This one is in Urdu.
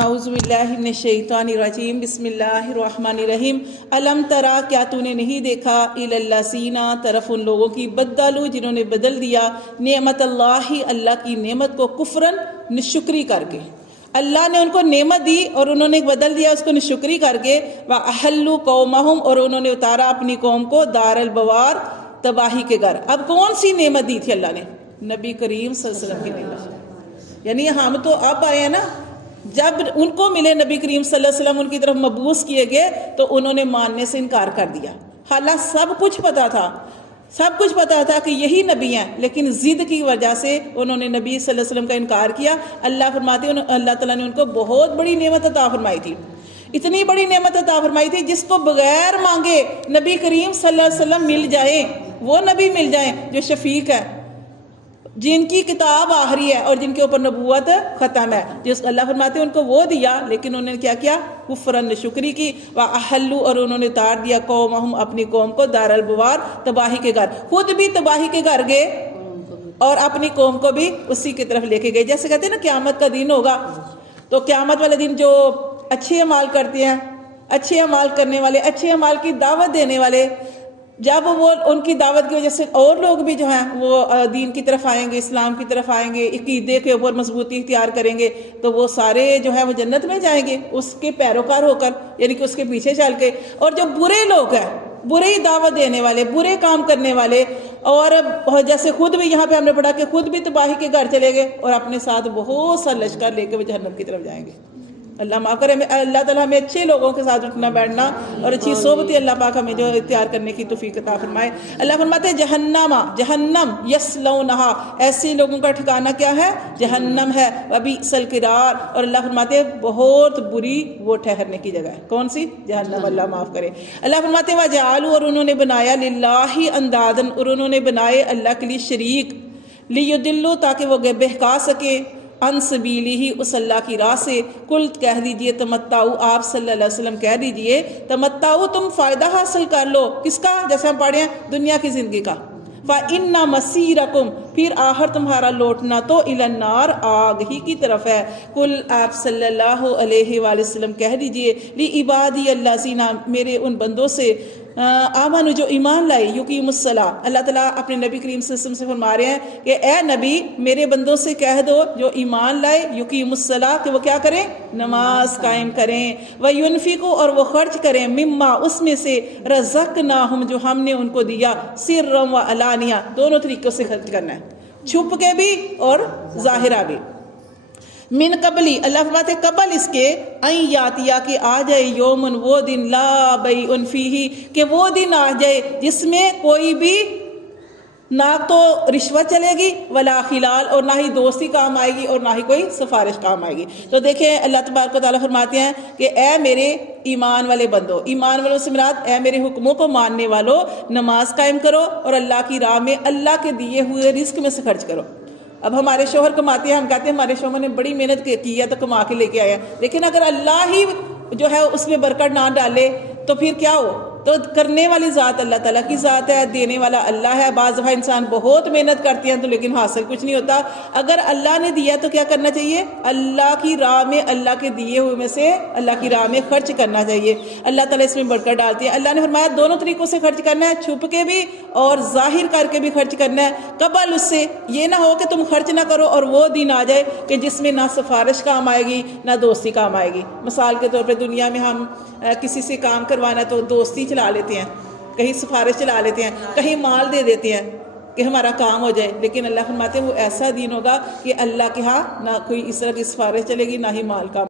اعوذ باللہ من الشیطان الرجیم بسم اللہ الرحمن الرحیم الم ترا کیا تو نے نہیں دیکھا الی الذین طرف ان لوگوں کی بدلوا جنہوں نے بدل دیا نعمت اللہ اللہ کی نعمت کو کفرن نشکری کر کے. اللہ نے ان کو نعمت دی اور انہوں نے بدل دیا اس کو نشکری کر کے. وَأَحَلُّوا قَوْمَهُمْ اور انہوں نے اتارا اپنی قوم کو دار البوار تباہی کے گھر. اب کون سی نعمت دی تھی اللہ نے؟ نبی کریم صلی اللہ علیہ وسلم کی نعمت. یعنی ہم تو اب آئے ہیں نا، جب ان کو ملے نبی کریم صلی اللہ علیہ وسلم ان کی طرف مبعوث کیے گئے تو انہوں نے ماننے سے انکار کر دیا. حالانکہ سب کچھ پتا تھا کہ یہی نبی ہیں، لیکن ضد کی وجہ سے انہوں نے نبی صلی اللہ علیہ وسلم کا انکار کیا. اللہ فرماتے ہیں اللہ تعالیٰ نے ان کو بہت بڑی نعمت عطا فرمائی تھی، اتنی بڑی نعمت عطا فرمائی تھی جس کو بغیر مانگے نبی کریم صلی اللہ علیہ وسلم مل جائیں. وہ نبی مل جائیں جو شفیق ہے، جن کی کتاب آخری ہے اور جن کے اوپر نبوت ختم ہے. جس اللہ فرماتے ہیں ان کو وہ دیا، لیکن انہوں نے کیا کیا؟ کفرن نشکری کی. وَأَحَلُّوا اور انہوں نے اتار دیا قومہم اپنی قوم کو دار البوار تباہی کے گھر. خود بھی تباہی کے گھر گئے اور اپنی قوم کو بھی اسی کی طرف لے کے گئے. جیسے کہتے ہیں نا قیامت کا دن ہوگا تو قیامت والے دن جو اچھے اعمال کرتے ہیں، اچھے اعمال کرنے والے، اچھے اعمال کی دعوت دینے والے، جب وہ ان کی دعوت کی وجہ سے اور لوگ بھی جو ہیں وہ دین کی طرف آئیں گے، اسلام کی طرف آئیں گے، عقیدے کے اوپر مضبوطی اختیار کریں گے، تو وہ سارے جو ہے وہ جنت میں جائیں گے اس کے پیروکار ہو کر، یعنی کہ اس کے پیچھے چل کے. اور جو برے لوگ ہیں، برے دعوت دینے والے، برے کام کرنے والے، اور جیسے خود بھی یہاں پہ ہم نے پڑھا کہ خود بھی تباہی کے گھر چلے گئے اور اپنے ساتھ بہت سا لشکر لے کے وہ جہنم کی طرف جائیں گے. اللہ معاف کرے. اللہ تعالیٰ ہمیں اچھے لوگوں کے ساتھ اٹھنا بیٹھنا اور اچھی صحبت اللہ پاک ہمیں جو اختیار کرنے کی توفیق عطا فرمائے. اللہ فرماتے ہیں جہنم یصلونہا، ایسے لوگوں کا ٹھکانہ کیا ہے؟ جہنم ہے. وبئس القرار، اور اللہ فرماتے ہیں بہت بری وہ ٹھہرنے کی جگہ ہے. کون سی؟ جہنم. اللہ معاف کرے. اللہ فرماتے ہیں وجعلوا، اور انہوں نے بنایا للہ اندادن، اور انہوں نے بنائے اللہ کے لیے شریک، لیضلوا تاکہ وہ بہکا سکے، ان سبیلہ اس اللہ کی راہ سے. کل کہہ دیجئے تمتعوا، آپ صلی اللہ علیہ وسلم کہہ دیجئے تمتعوا، تم فائدہ حاصل کر لو. کس کا؟ جیسے ہم پڑھے ہیں دنیا کی زندگی کا. فَإِنَّ مَصِيرَكُمْ، پھر آخر تمہارا لوٹنا تو إِلَى النَّارِ، آگ ہی کی طرف ہے. کل آپ صلی اللہ علیہ وآلہ وسلم کہہ دیجئے لِعِبَادِيَ الَّذِينَ، میرے ان بندوں سے آمنو جو ایمان لائے، یقیم الصلاۃ. اللہ تعالیٰ اپنے نبی کریم صلی اللہ علیہ وسلم سے فرما رہے ہیں کہ اے نبی میرے بندوں سے کہہ دو جو ایمان لائے، یقیم الصلاۃ، کہ وہ کیا کریں؟ نماز قائم کریں. وَيُنْفِقُوا، اور وہ خرچ کریں، مما اس میں سے، رَزَقْنَاهُمْ جو ہم نے ان کو دیا، سرًا وعلانیہ، دونوں طریقوں سے خرچ کرنا ہے، چھپ کے بھی اور ظاہرہ بھی. من قبلی، اللہ فرماتے قبل اس کے، این یاتیا کہ آ جائے، یومن وہ دن، لا بیع فیہ کہ وہ دن آ جائے جس میں کوئی بھی نہ تو رشوت چلے گی، ولا خلال، اور نہ ہی دوستی کام آئے گی، اور نہ ہی کوئی سفارش کام آئے گی. تو دیکھیں اللہ تبارک و تعالیٰ فرماتے ہیں کہ اے میرے ایمان والے بندو، ایمان والوں سے مراد اے میرے حکموں کو ماننے والوں، نماز قائم کرو اور اللہ کی راہ میں اللہ کے دیے ہوئے رزق میں سے خرچ کرو. اب ہمارے شوہر کماتے ہیں، ہم کہتے ہیں ہمارے شوہر نے بڑی محنت کی ہے تو کما کے لے کے آیا، لیکن اگر اللہ ہی جو ہے اس میں برکت نہ ڈالے تو پھر کیا ہو؟ تو کرنے والی ذات اللہ تعالیٰ کی ذات ہے، دینے والا اللہ ہے. بعض دفعہ انسان بہت محنت کرتے ہیں تو لیکن حاصل کچھ نہیں ہوتا. اگر اللہ نے دیا تو کیا کرنا چاہیے؟ اللہ کی راہ میں، اللہ کے دیے ہوئے میں سے اللہ کی راہ میں خرچ کرنا چاہیے. اللہ تعالیٰ اس میں برکت ڈالتی ہے. اللہ نے فرمایا دونوں طریقوں سے خرچ کرنا ہے، چھپ کے بھی اور ظاہر کر کے بھی خرچ کرنا ہے. قبل اس سے یہ نہ ہو کہ تم خرچ نہ کرو اور وہ دن آ جائے کہ جس میں نہ سفارش کام آئے گی نہ دوستی کام آئے گی. مثال کے طور پہ دنیا میں ہم کسی سے کام کروانا ہے تو دوستی چلا لیتے ہیں، کہیں سفارش چلا لیتے ہیں، کہیں مال دے دیتے ہیں کہ ہمارا کام ہو جائے. لیکن اللہ فرماتے ہیں وہ ایسا دین ہوگا کہ اللہ کے ہاں نہ کوئی اس طرح کی سفارش چلے گی، نہ ہی مال کا